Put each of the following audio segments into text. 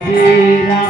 Hare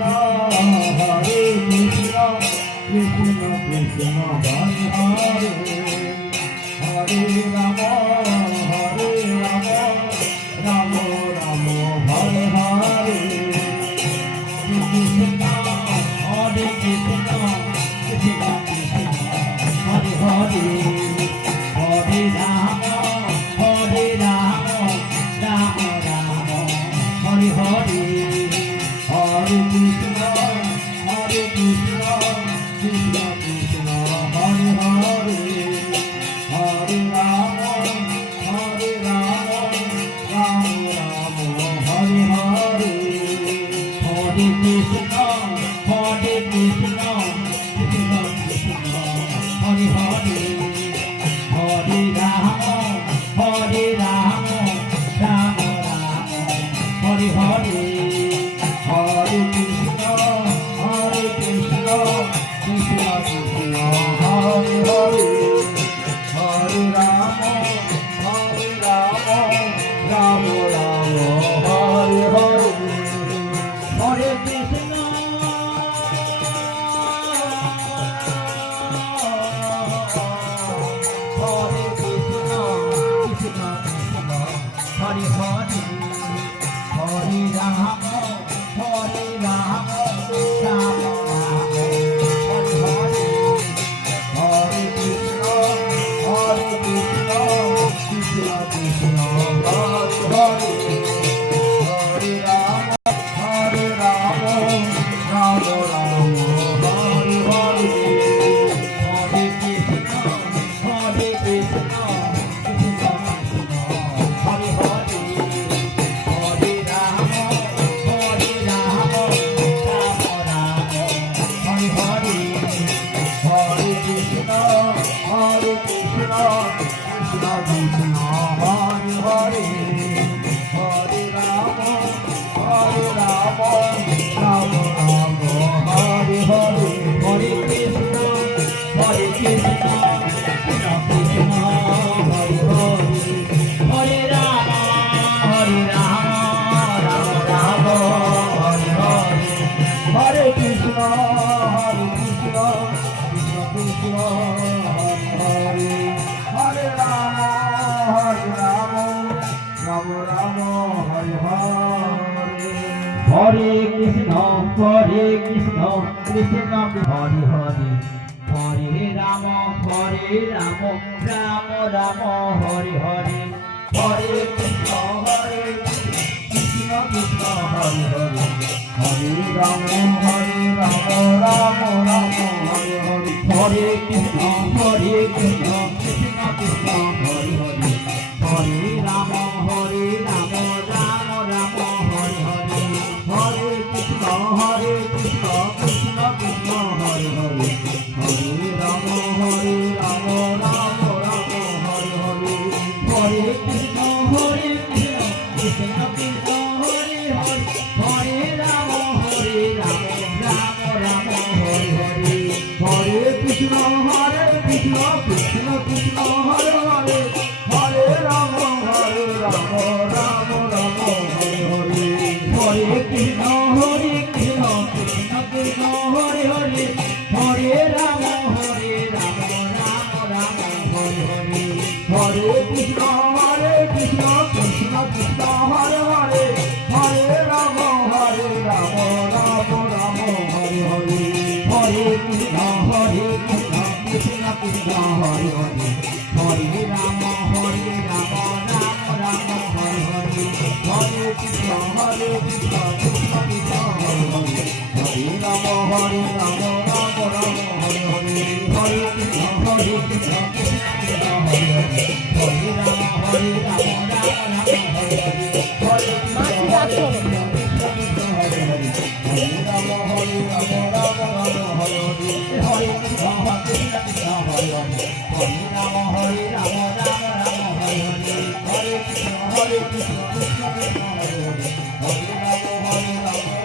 Krishna, Krishna Hare Hare, Hare Rama, Rama Rama, Hare Hare, Hare Krishna, Krishna Krishna Hare Hare, Hare Rama, Rama Rama, Hare Hare, Hare Krishna, Krishna Krishna Hare Hare, Hare Rama, Rama Rama, Hare Hare, Hare Krishna, Krishna Krishna Hare Hare, Hare Rama, Rama Rama, Hare Hare, Hare Krishna, Krishna Krishna Hare Hare, Hare Rama, Rama Rama, Hare Hare, Hare Krishna, Krishna Krishna Hare Hare, Hare Rama, Rama Rama, Hare Hare, হরে কৃষ্ণ কৃষ্ণ কৃষ্ণ হরে হরে হরে রাম রাম রাম হরে হরে হরে কৃষ্ণ কৃষ্ণ কৃষ্ণ হরে হরে হরে রাম রাম রাম হরে হরে হরে কৃষ্ণ কৃষ্ণ কৃষ্ণ হরে হরে হরে রাম রাম রাম হরে হরে হরে কৃষ্ণ কৃষ্ণ কৃষ্ণ হরে হরে হরে রাম রাম রাম হরে হরে হরে কৃষ্ণ কৃষ্ণ কৃষ্ণ হরে হরে হরে রাম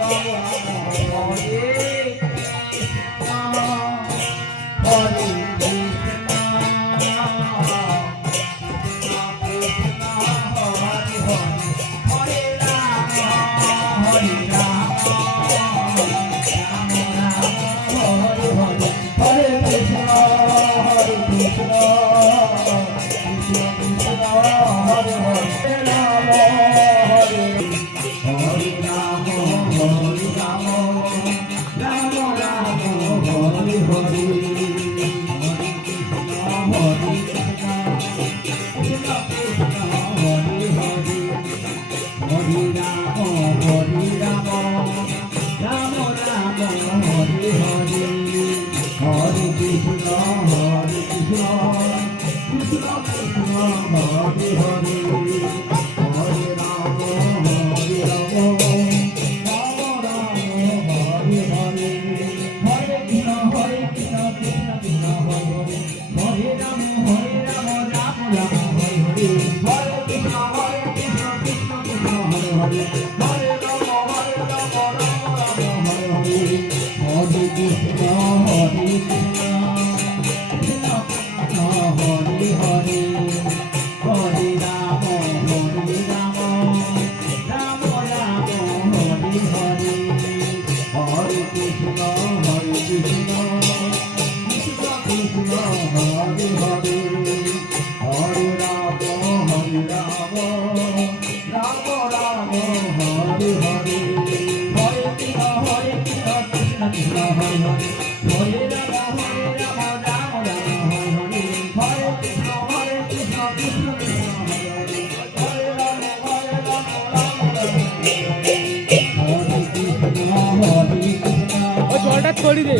রাম রাম হরে হরে হরে কৃষ্ণ হরে হরে হরে রাম রাম হরে হরে হরে কৃষ্ণ কৃষ্ণ কৃষ্ণ হরে হরে হরে রাম রাম রাম হরে হরে হরে কৃষ্ণ কৃষ্ণ কৃষ্ণ হরে হরে হরে রাম রাম রাম হরে জলটা ছড়ি দে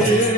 রে